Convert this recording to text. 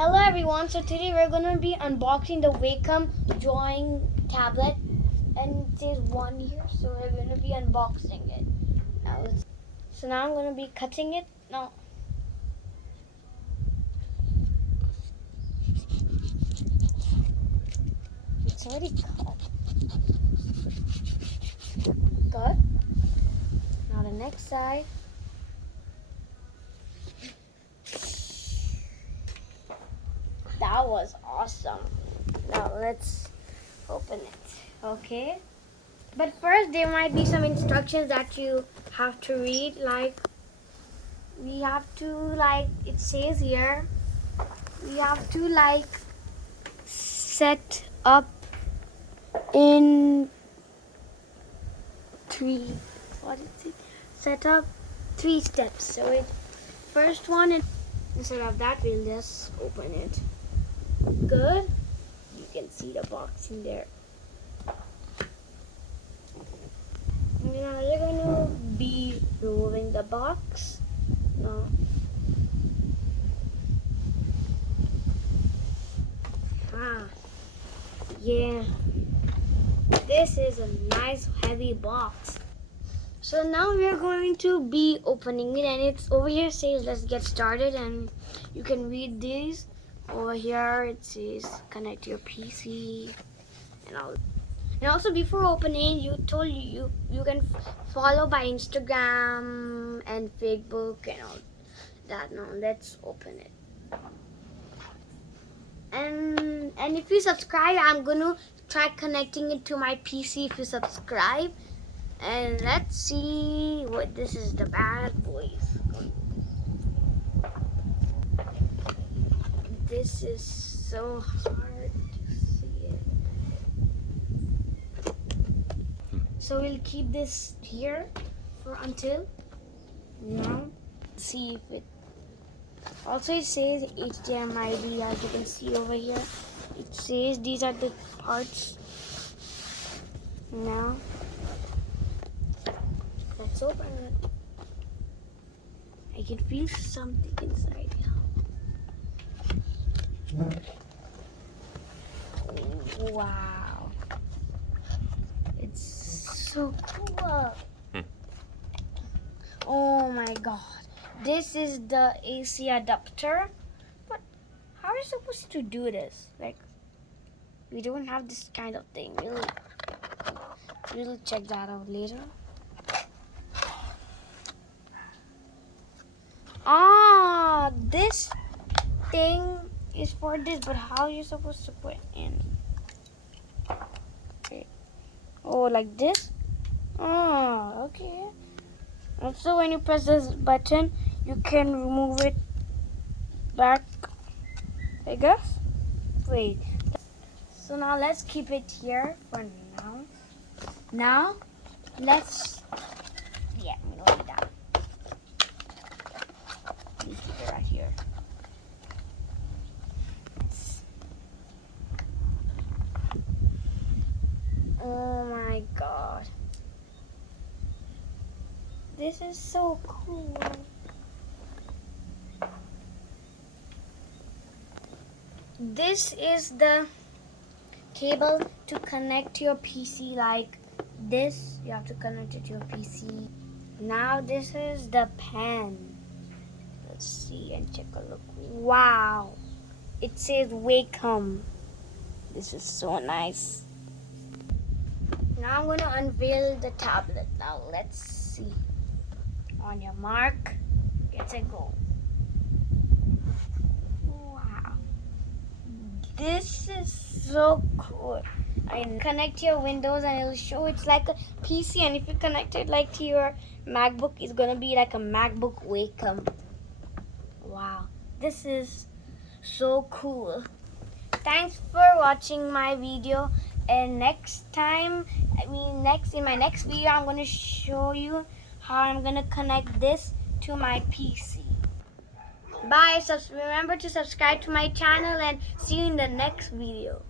Hello everyone, so today we're going to be unboxing the Wacom Drawing Tablet, and it says 1 year, so we're going to be unboxing it. Now I'm going to be cutting it. No. It's already cut. Good. Now the next side. That was awesome. Now let's open it. Okay. But first there might be some instructions that you have to read. We have to, it says here, we have to set up in set up 3 steps. So first one, instead of that, we'll just open it. Good. You can see the box in there. Now you're going to be removing the box. No. Yeah. This is a nice heavy box. So now we're going to be opening it, and it's over here says let's get started, and you can read these. Over here it says connect your PC and all. And also before opening, you can follow by Instagram and Facebook and all that. Now let's open it. And if you subscribe, I'm gonna try connecting it to my PC if you subscribe. And let's see what this is, the bad boys. This is so hard to see it. So we'll keep this here for until now. See if it. Also it says HDMI, as you can see over here. It says these are the parts. Now let's open it. I can feel something inside. Wow, it's so cool. Oh my god, this is the AC adapter. But how are you supposed to do this? We don't have this kind of thing. We'll check that out later. This thing is for this, but how are you supposed to put in? Okay. Oh, like this? Oh, okay. Also, when you press this button, you can remove it back, I guess. Wait. So now let's keep it here for now. Now, let's, yeah, I'm gonna leave that. Keep it right here. Oh my god. This is so cool. This is the cable to connect to your PC like this. You have to connect it to your PC. Now this is the pen. Let's see and take a look. Wow. It says Wacom. This is so nice. Now I'm going to unveil the tablet. Now let's see. On your mark, get set, go. Wow. This is so cool. Connect your Windows and it'll show it's like a PC, and if you connect it like to your MacBook, it's going to be like a MacBook Wacom. Wow. This is so cool. Thanks for watching my video. And next time, in my next video, I'm going to show you how I'm going to connect this to my PC. Bye. Remember to subscribe to my channel, and see you in the next video.